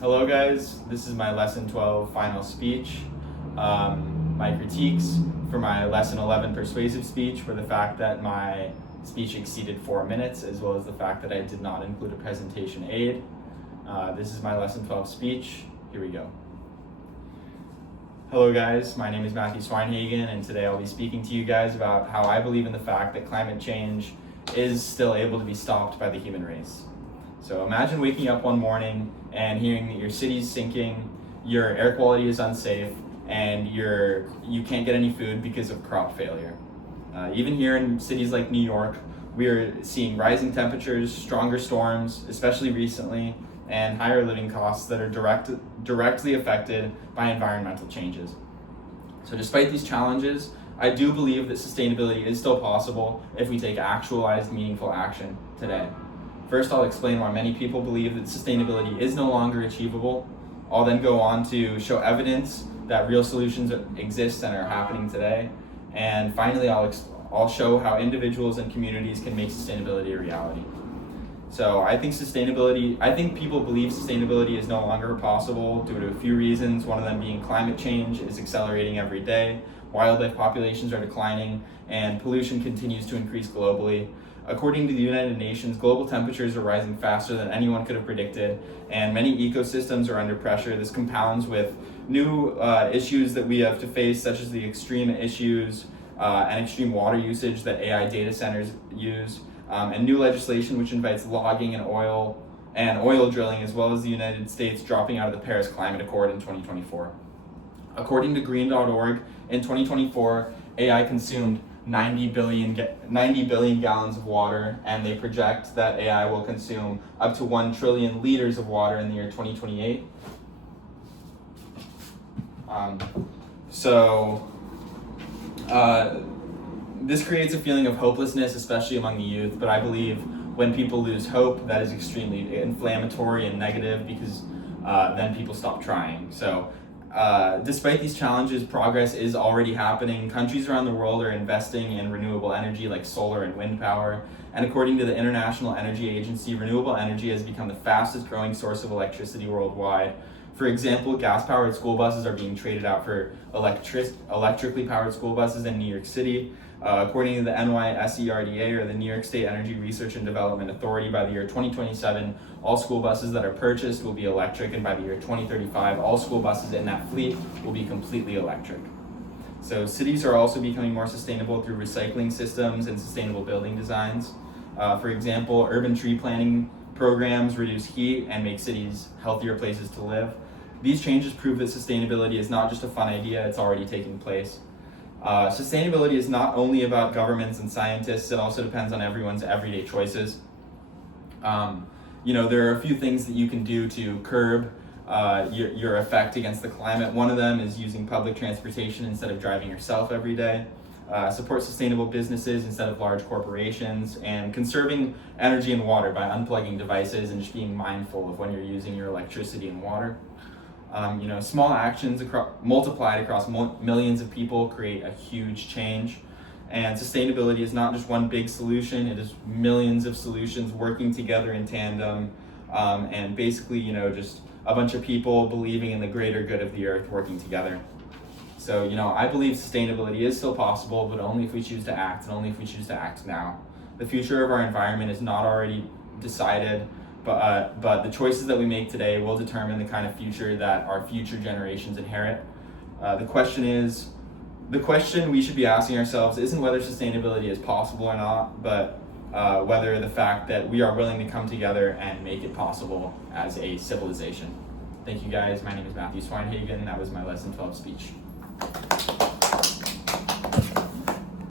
Hello guys, this is my lesson 12 final speech. My critiques for my lesson 11 persuasive speech were the fact that my speech exceeded 4 minutes, as well as the fact that I did not include a presentation aid. This is my lesson 12 speech. Here we go. Hello guys, my name is Matthew Swinehagen, and today I'll be speaking to you guys about how I believe in the fact that climate change is still able to be stopped by the human race. So imagine waking up one morning and hearing that your city's sinking, your air quality is unsafe, and you can't get any food because of crop failure. Even here in cities like New York, we are seeing rising temperatures, stronger storms, especially recently, and higher living costs that are directly affected by environmental changes. So despite these challenges, I do believe that sustainability is still possible if we take actualized, meaningful action today. First, I'll explain why many people believe that sustainability is no longer achievable. I'll then go on to show evidence that real solutions exist and are happening today. And finally, I'll show how individuals and communities can make sustainability a reality. So I think people believe sustainability is no longer possible due to a few reasons, one of them being climate change is accelerating every day, wildlife populations are declining, and pollution continues to increase globally. According to the United Nations, global temperatures are rising faster than anyone could have predicted, and many ecosystems are under pressure. This compounds with new issues that we have to face, such as the extreme issues and extreme water usage that AI data centers use, and new legislation which invites logging and oil drilling, as well as the United States dropping out of the Paris Climate Accord in 2024. According to green.org, in 2024, AI consumed 90 billion gallons of water, and they project that AI will consume up to 1 trillion liters of water in the year 2028. This creates a feeling of hopelessness, especially among the youth, but I believe when people lose hope, that is extremely inflammatory and negative because then people stop trying. So despite these challenges, progress is already happening. Countries around the world are investing in renewable energy like solar and wind power. And according to the International Energy Agency, renewable energy has become the fastest growing source of electricity worldwide. For example, gas-powered school buses are being traded out for electrically powered school buses in New York City. According to the NYSERDA, or the New York State Energy Research and Development Authority, by the year 2027, all school buses that are purchased will be electric, and by the year 2035, all school buses in that fleet will be completely electric. So cities are also becoming more sustainable through recycling systems and sustainable building designs. For example, urban tree planting programs reduce heat and make cities healthier places to live. These changes prove that sustainability is not just a fun idea, it's already taking place. Sustainability is not only about governments and scientists, it also depends on everyone's everyday choices. There are a few things that you can do to curb your effect against the climate. One of them is using public transportation instead of driving yourself every day. Support sustainable businesses instead of large corporations, and conserving energy and water by unplugging devices and just being mindful of when you're using your electricity and water. Small actions multiplied across millions of people create a huge change. And sustainability is not just one big solution, it is millions of solutions working together in tandem, and basically, just a bunch of people believing in the greater good of the earth working together. So, I believe sustainability is still possible, but only if we choose to act, and only if we choose to act now. The future of our environment is not already decided, but the choices that we make today will determine the kind of future that our future generations inherit. The question we should be asking ourselves isn't whether sustainability is possible or not, but whether the fact that we are willing to come together and make it possible as a civilization. Thank you guys. My name is Matthew Swinehagen, and that was my lesson 12 speech.